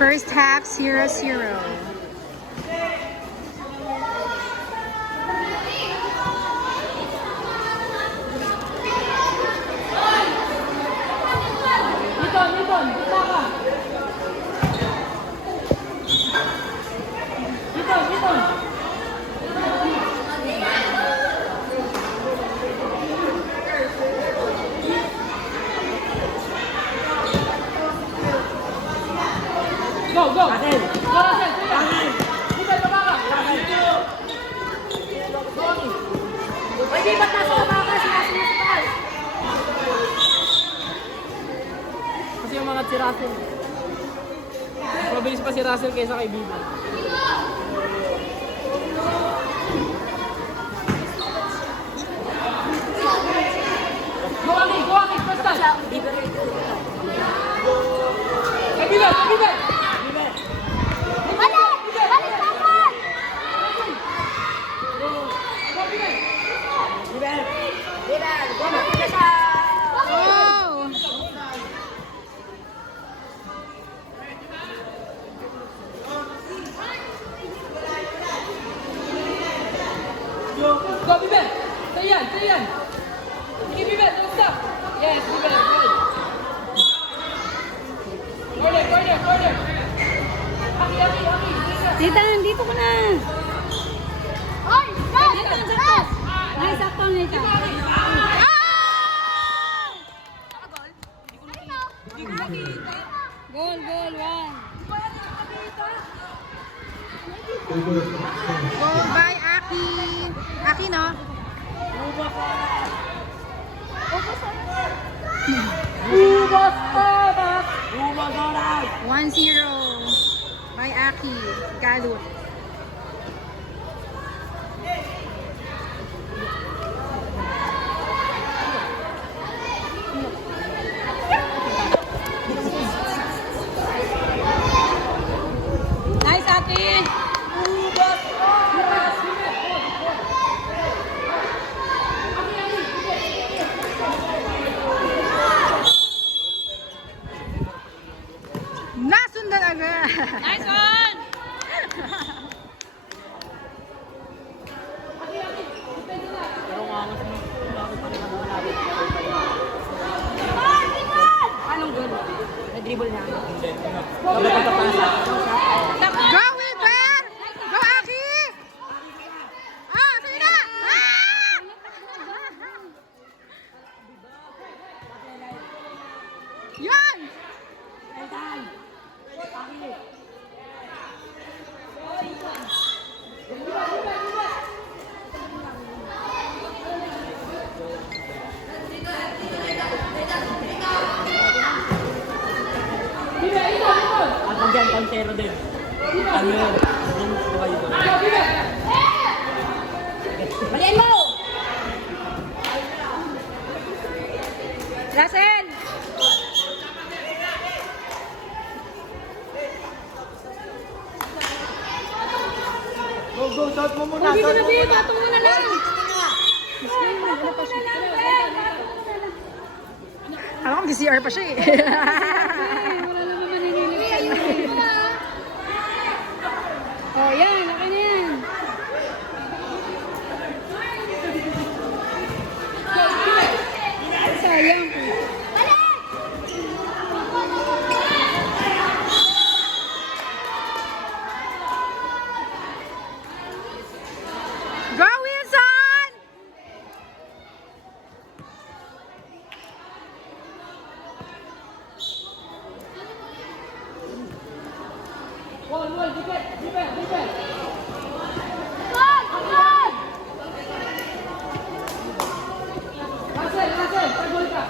First half, 0-0. Go, go! Rasen! Go, Rasen! Dito, baba ka! Ay, di ba't nasa baba ka? Sinasunod. Kasi yung mga si Russell. Mabilis pa si Russell kaysa kay Bibi. Go, Aki! First time! Kay Bibi! Oh! Go, Bibi! Stay yan! Sige, Bibi! Don't stop! Yes, Bibi! Good! Corner! Aki! Tita, nandito ko na. Ay, sakto na ito. Goal, 1. Goal by Aki. Aki, no? 1-0 by Aki. Galut. Nice, Aki. Nasundan agad. Nice one. Anong goal? Na-dribble na. Go, Wilber! Go, Aki! Ah, sige na! Ah! Yan! At hanggang countero din. Ano yun? Balian mo! Russell! Go, shot mo muna. Dito na, Bibi. Patong mo na lang. Alam ko, DCR pa siya eh. Wala naman maninilip sa'yo. Oh, yan. Okay na yan. Sayang po. Go, Wilson! Wall, defend. Russell, pag-goal ka.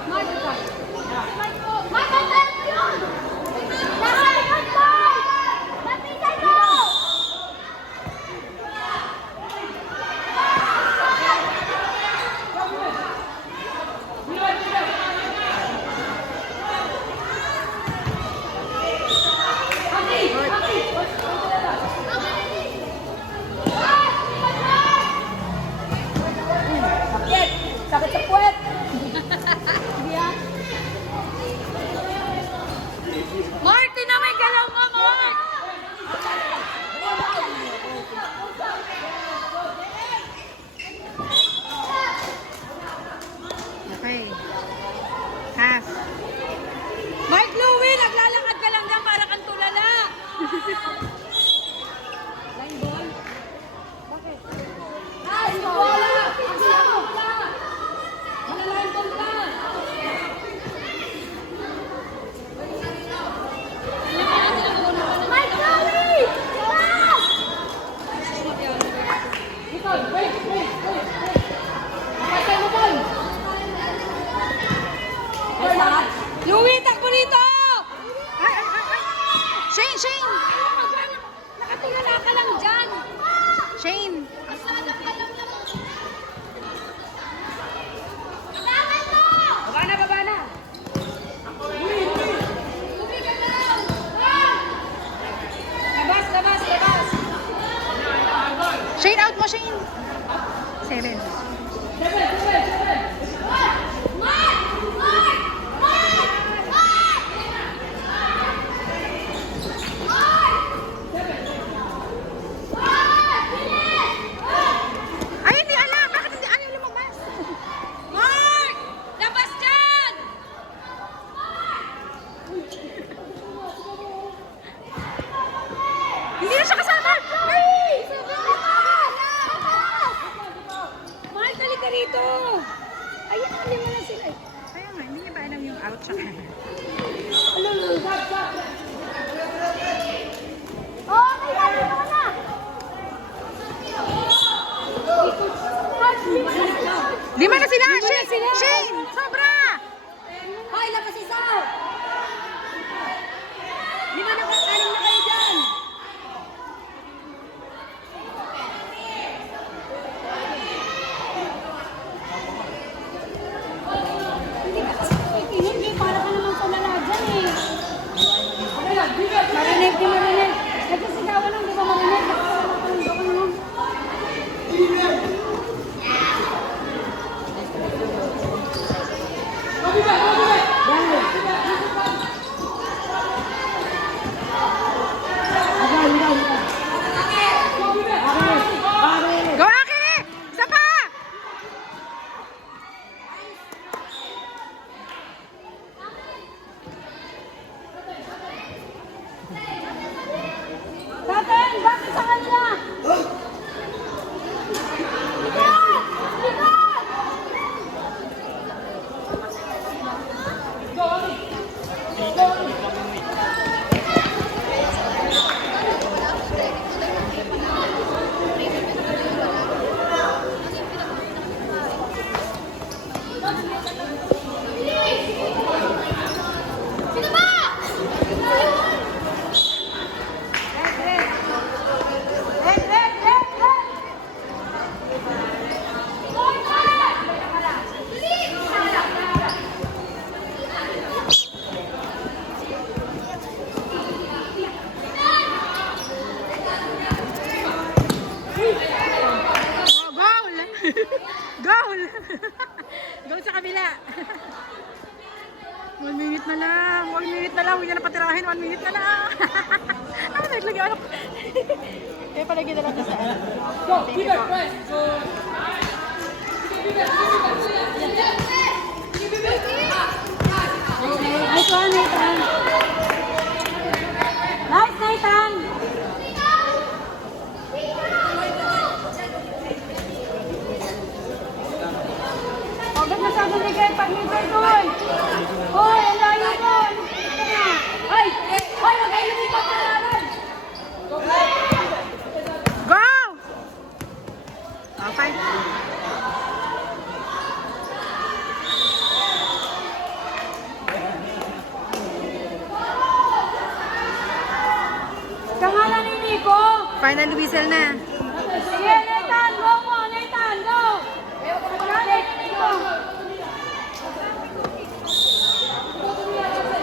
Shane, Shane! Nakatingala ka lang dyan. Shane! Baba na, baba na. Labas, labas, labas. Shane, out mo, Shane! 7. Ay, hindi alam! Bakit hindi ayaw lumabas? Mark! Labas dyan! Hindi na siya kasama! Ay! Mark, talika rito! Ayan, hindi mo na sila. Kaya nga, hindi niya ba alam yung out siya? Oh, may dali mo na! Lima na sila! Shane! Shane! Sobra! Hoy, labas isaw! Lima na anim na kayo dyan! Hindi, para ka naman tulala dyan eh. Marinig, di marinig. Nagsisigawan lang, di ba marinig? Nagsisigawan lang. Go, Aki! Isa pa! Bakit? Bakit sa kanila? Bigat! Bigat! Sino ba? Oh, goal! Goal! Goal sa kabila. 1 minute na lang. 1 minute na lang. Huwag niya na patirahin. 1 minute na lang. Ano na itlagay? Ano? Kaya palagi na lang sa ano. Go, keep it, right. So, Nice one, Nathan. Nice, Nathan. Oh, ba't masyadong ligay pag nitay doon? Hoy, ang layo mo. Ay! Hoy, wag kayo lumipat na laban. Go! Oh, fine. Kangalan ni Nico. Final whistle na. Sige, Nathan, go mo, Nathan, go. Alex, go.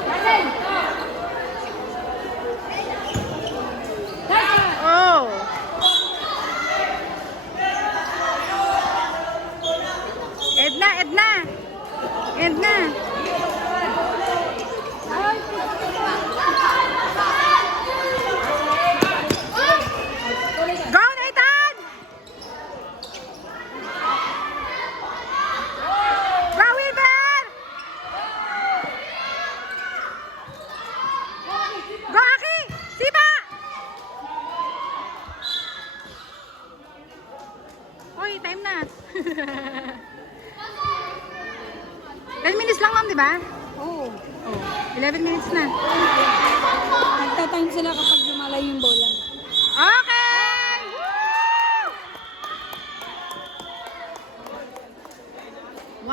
Nathan. Oh! Edna, Edna! Edna! Go, Nathan! Go, Weaver! Go, Aki! Sipa! Uy, time na. 10 minutes lang, ma'am, di ba? Oh. 11 minutes na.